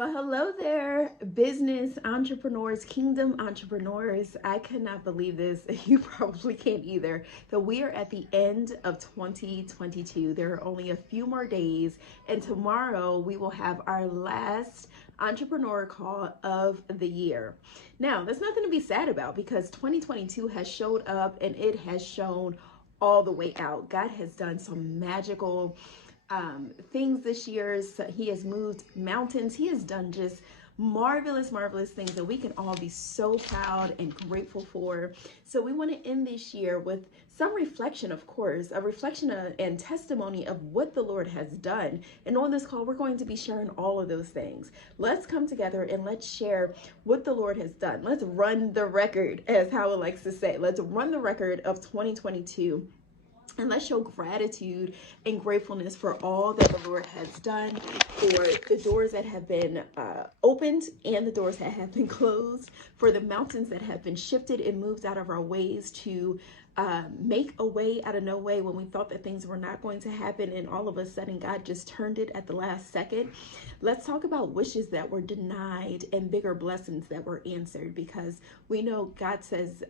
Well, hello there, business entrepreneurs, kingdom entrepreneurs. I cannot believe this. You probably can't either. That we are at the end of 2022. There are only a few more days, and tomorrow we will have our last entrepreneur call of the year. Now, there's nothing to be sad about because 2022 has showed up and it has shown all the way out. God has done some magical things this year. So he has moved mountains. He has done just marvelous, marvelous things that we can all be so proud and grateful for. So we want to end this year with some reflection, of course, a reflection and testimony of what the Lord has done. And on this call, we're going to be sharing all of those things. Let's come together and let's share what the Lord has done. Let's run the record, as Howard likes to say. Let's run the record of 2022. And let's show gratitude and gratefulness for all that the Lord has done, for the doors that have been opened and the doors that have been closed, for the mountains that have been shifted and moved out of our ways to make a way out of no way when we thought that things were not going to happen, and all of a sudden God just turned it at the last second. Let's talk about wishes that were denied and bigger blessings that were answered, because we know God says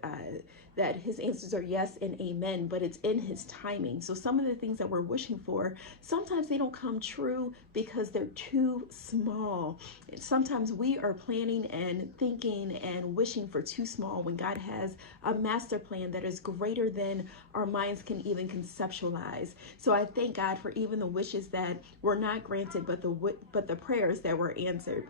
that his answers are yes and amen, but it's in his timing. So some of the things that we're wishing for, sometimes they don't come true because they're too small. Sometimes we are planning and thinking and wishing for too small when God has a master plan that is greater than our minds can even conceptualize. So I thank God for even the wishes that were not granted, but the prayers that were answered.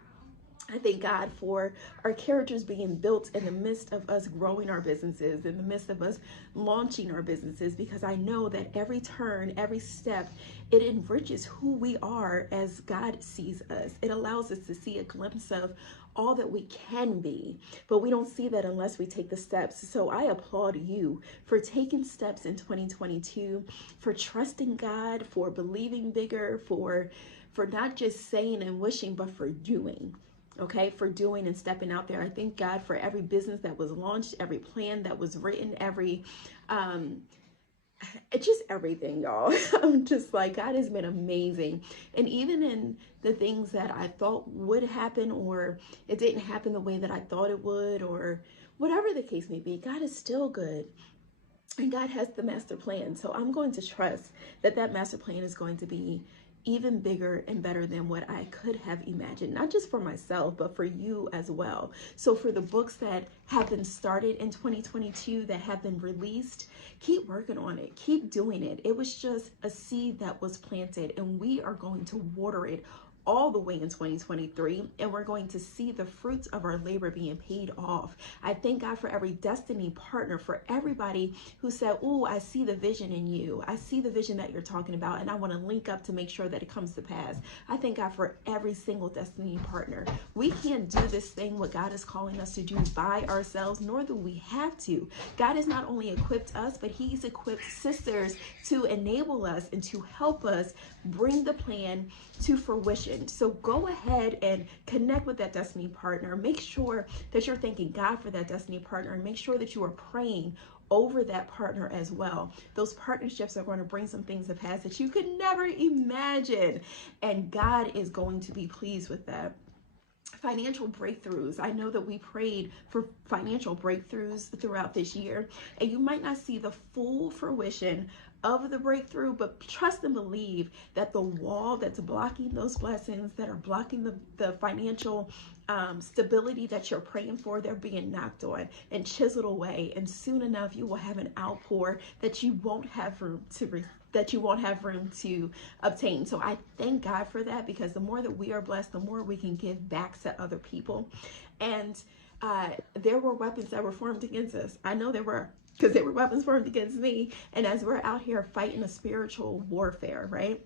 I thank God for our characters being built in the midst of us growing our businesses, in the midst of us launching our businesses, because I know that every turn, every step, it enriches who we are as God sees us. It allows us to see a glimpse of all that we can be, but we don't see that unless we take the steps. So I applaud you for taking steps in 2022, for trusting God, for believing bigger, for not just saying and wishing, but for doing. Okay, for doing and stepping out there. I thank God for every business that was launched, every plan that was written, it's just everything, y'all. I'm just like, God has been amazing. And even in the things that I thought would happen, or it didn't happen the way that I thought it would, or whatever the case may be, God is still good. And God has the master plan. So I'm going to trust that that master plan is going to be even bigger and better than what I could have imagined, not just for myself, but for you as well. So for the books that have been started in 2022, that have been released, keep working on it, keep doing it. It was just a seed that was planted, and we are going to water it all the way in 2023, and we're going to see the fruits of our labor being paid off. I thank God for every destiny partner, for everybody who said, oh, I see the vision in you. I see the vision that you're talking about, and I want to link up to make sure that it comes to pass. I thank God for every single destiny partner. We can't do this thing, what God is calling us to do, by ourselves, nor do we have to. God has not only equipped us, but he's equipped sisters to enable us and to help us bring the plan to fruition. So go ahead and connect with that destiny partner. Make sure that you're thanking God for that destiny partner, and make sure that you are praying over that partner as well. Those partnerships are going to bring some things to pass that you could never imagine, and God is going to be pleased with that. Financial breakthroughs. I know that we prayed for financial breakthroughs throughout this year, and you might not see the full fruition of the breakthrough, but trust and believe that the wall that's blocking those blessings, that are blocking the financial stability that you're praying for, they're being knocked on and chiseled away, and soon enough you will have an outpour that you won't have room to obtain. So I thank God for that, because the more that we are blessed, the more we can give back to other people. And there were weapons that were formed against us. I know there were, because there were weapons formed against me. And as we're out here fighting a spiritual warfare, right?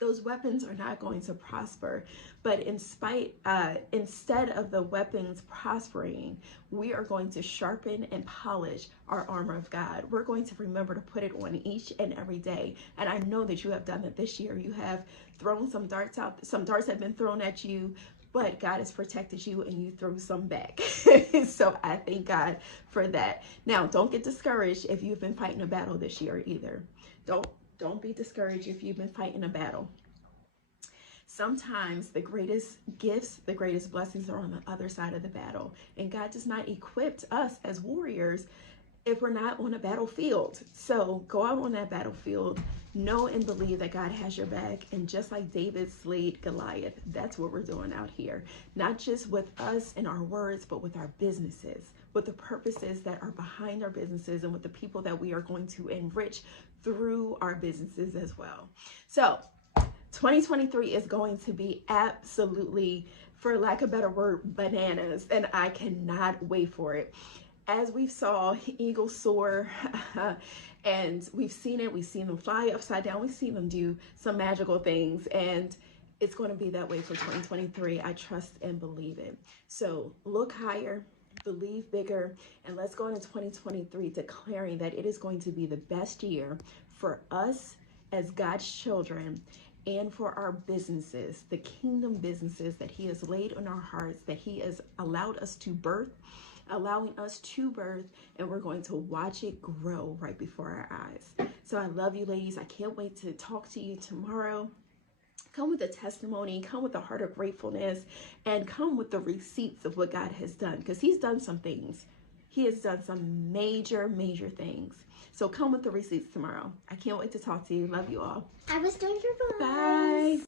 Those weapons are not going to prosper, but instead of the weapons prospering, we are going to sharpen and polish our armor of God. We're going to remember to put it on each and every day. And I know that you have done that this year. You have thrown some darts out. Some darts have been thrown at you, but God has protected you, and you threw some back. So I thank God for that. Now, don't get discouraged if you've been fighting a battle this year either. Don't be discouraged if you've been fighting a battle. Sometimes the greatest gifts, the greatest blessings are on the other side of the battle. And God does not equip us as warriors if we're not on a battlefield. So go out on that battlefield, know and believe that God has your back. And just like David slayed Goliath, that's what we're doing out here. Not just with us and our words, but with our businesses, with the purposes that are behind our businesses, and with the people that we are going to enrich through our businesses as well. So 2023 is going to be absolutely, for lack of a better word, bananas, and I cannot wait for it. As we saw eagles soar, and we've seen them fly upside down, we've seen them do some magical things, and it's going to be that way for 2023. I trust and believe it. So look higher, believe bigger, and let's go into 2023 declaring that it is going to be the best year for us as God's children, and for our businesses, the kingdom businesses that he has laid on our hearts, that he has allowed us to birth, allowing us to birth, and we're going to watch it grow right before our eyes. So I love you, ladies. I can't wait to talk to you tomorrow. Come with a testimony, come with a heart of gratefulness, and come with the receipts of what God has done, because he's done some things. He has done some major, major things. So come with the receipts tomorrow. I can't wait to talk to you. Love you all. I was doing your voice. Bye.